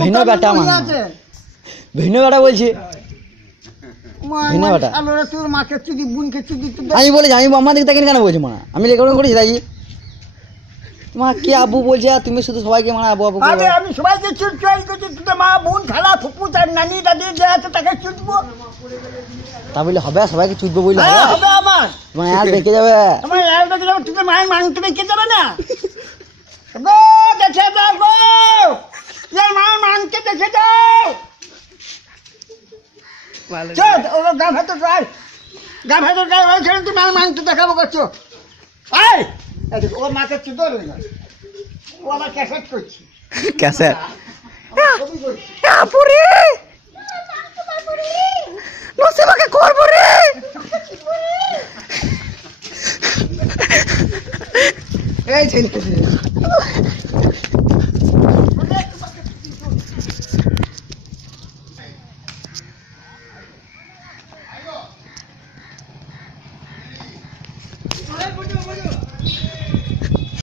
ভিন্ন বেটা ভিন্ন বেটা বলছি তোর মাকে চুদি বোনকে চুদি আমি বলেছি আমি আমার দিকে তাকে কেন বলছি মানা আমি রেকর্ডিং করেছি তাই তোমার কি আবু বলছে আর তুমি শুধু সবাইকে মানা আবু আবু আমি সবাইকে চুল করছি তোদের মা বোন খালা ফুপু তার নানি দাদি যে আছে তাকে চুদবো তা বলে হবে সবাইকে চুদবো বললে হবে আমার তোমার আর বেঁকে যাবে আমার আর বেঁকে যাবে তোদের মায়ের মাংস বেঁকে যাবে না দেখে দাও গো মায়ের মাংস দেখে দাও গা ভেতর ওইখানে তুমি আমার মাংস দেখাবো করছো ওর মাকে চুদর ও আমার ক্যাসেট করছি ক্যাসেট নসিবাকে করবো রে এই ছেলে